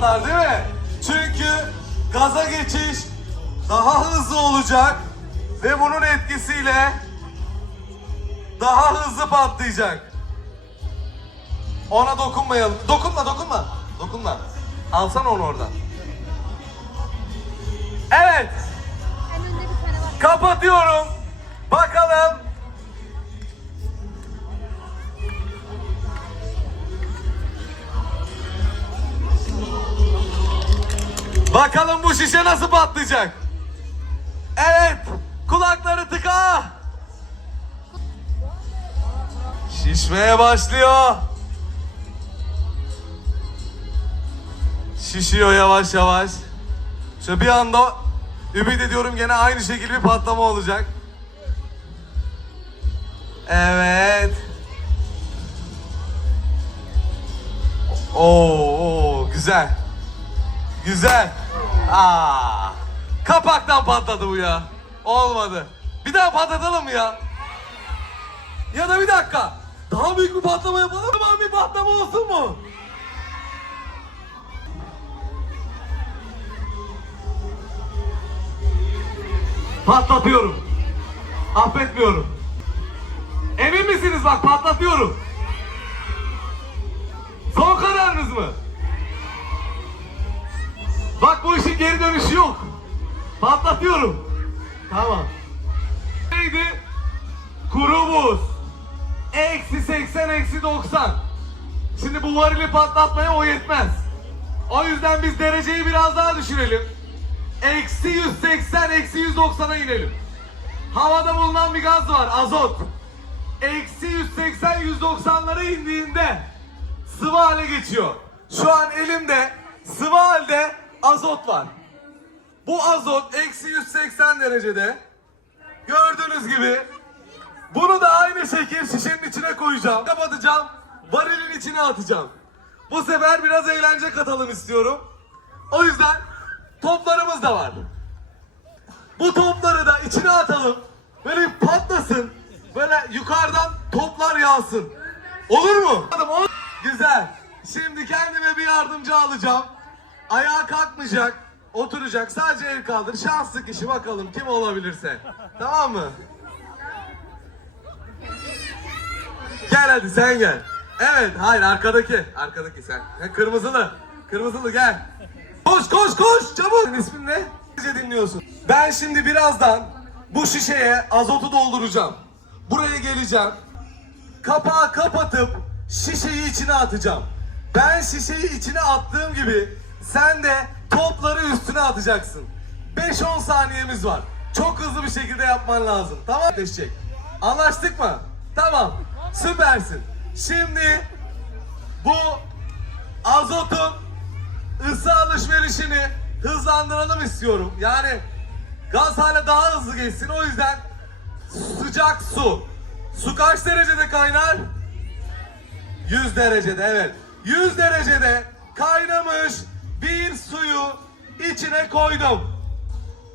patlar değil mi? Çünkü gaza geçiş daha hızlı olacak ve bunun etkisiyle daha hızlı patlayacak. Ona dokunmayalım. Dokunma, dokunma. Dokunma. Alsana onu oradan. Evet. Kapatıyorum. Bakalım. Bakalım bu şişe nasıl patlayacak? Evet. Kulakları tıka. Şişmeye başlıyor. Şişiyor yavaş yavaş. Şöyle bir anda ümit ediyorum gene aynı şekilde bir patlama olacak. Evet. Oo, oo, güzel. Güzel. Aa. Kapaktan patladı bu ya. Olmadı. Bir daha patlatalım mı ya? Ya da bir dakika. Daha büyük bir patlama yapalım mı? Bir patlama olsun mu? Patlatıyorum. Affetmiyorum. Emin misiniz bak patlatıyorum. Son kararınız mı? Yok. Patlatıyorum. Tamam. Neydi? Kuru buz. Eksi 80, eksi 90. Şimdi bu varili patlatmaya o yetmez. O yüzden biz dereceyi biraz daha düşürelim. Eksi 180, eksi 190'a inelim. Havada bulunan bir gaz var, azot. Eksi 180, 190'lara indiğinde sıvı hale geçiyor. Şu an elimde sıvı halde azot var. Bu azot eksi 180 derecede. Gördüğünüz gibi bunu da aynı şekil şişenin içine koyacağım. Kapatacağım. Varilin içine atacağım. Bu sefer biraz eğlence katalım istiyorum. O yüzden toplarımız da var. Bu topları da içine atalım. Böyle patlasın. Böyle yukarıdan toplar yağsın. Olur mu? Güzel. Şimdi kendime bir yardımcı alacağım. Ayağa kalkmayacak. Oturacak. Sadece el kaldır. Şanslı kişi bakalım kim olabilirse. Tamam mı? Gel hadi sen gel. Evet, hayır arkadaki. Arkadaki sen. Kırmızılı. Kırmızılı gel. Koş koş koş çabuk. Senin ismin ne? Bizi dinliyorsun. Ben şimdi birazdan bu şişeye azotu dolduracağım. Buraya geleceğim. Kapağı kapatıp şişeyi içine atacağım. Ben şişeyi içine attığım gibi sen de topları üstüne atacaksın. 5-10 saniyemiz var. Çok hızlı bir şekilde yapman lazım. Tamam Teşecek. Anlaştık mı? Tamam. Süpersin. Şimdi bu azotun ısı alışverişini hızlandıralım istiyorum. Yani gaz hale daha hızlı geçsin. O yüzden sıcak su. Su kaç derecede kaynar? 100 derecede evet. 100 derecede kaynamış bir suyu içine koydum.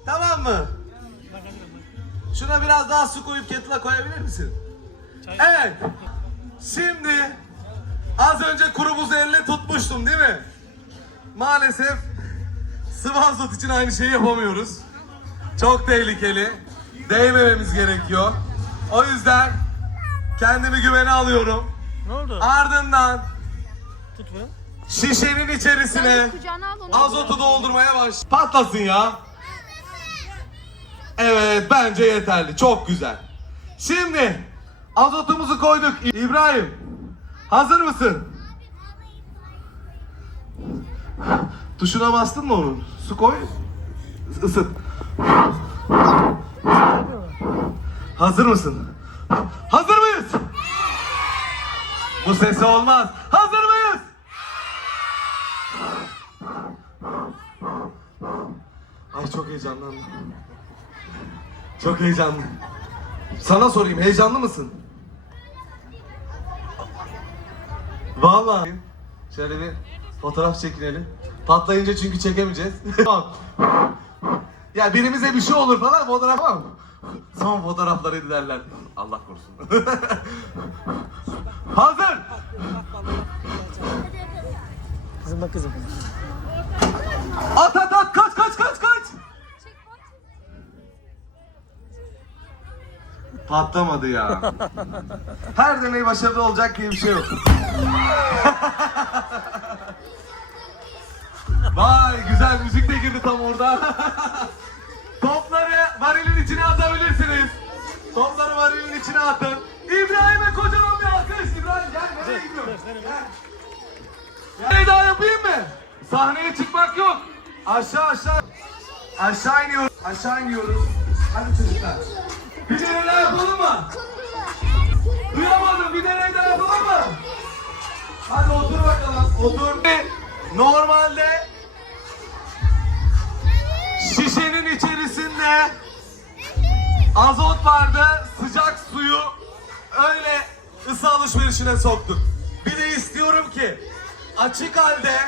Tamam mı? Şuna biraz daha su koyup kettle'a koyabilir misin? Evet. Şimdi az önce kuru buzu elle tutmuştum değil mi? Maalesef sıvı azot için aynı şeyi yapamıyoruz. Çok tehlikeli. Değmememiz gerekiyor. O yüzden kendimi güvene alıyorum. Ne oldu? Ardından Tut bunu. Şişenin içerisine Sen kucağına al onu. azotu doldurmaya baş. Patlasın ya. Evet bence yeterli. Çok güzel. Şimdi azotumuzu koyduk. İbrahim hazır mısın? Tuşuna bastın mı onun? Su koy. Isıt. Hazır mısın? Hazır mıyız? Bu sesi olmaz. Hazır mıyız? Ay çok heyecanlandım. Çok heyecanlı. Sana sorayım heyecanlı mısın? Vallahi. Şöyle bir fotoğraf çekinelim. Patlayınca çünkü çekemeyeceğiz. Tamam. ya birimize bir şey olur falan fotoğraf tamam mı? Son fotoğrafları derler. Allah korusun. Hazır. Kızım bak kızım. At at at kaç kaç kaç kaç. Patlamadı ya. Her deney başarılı olacak diye bir şey yok. Vay güzel müzik de girdi tam orada. Topları varilin içine atabilirsiniz. Topları varilin içine atın. İbrahim'e kocaman bir alkış. İbrahim gel nereye gidiyorsun? Gel. Bir daha yapayım mı? Sahneye çıkmak yok. Aşağı aşağı. Aşağı iniyoruz. Aşağı iniyoruz. Hadi çocuklar. Bir bakalım. Otur. Normalde şişenin içerisinde azot vardı. Sıcak suyu öyle ısı alışverişine soktuk. Bir de istiyorum ki açık halde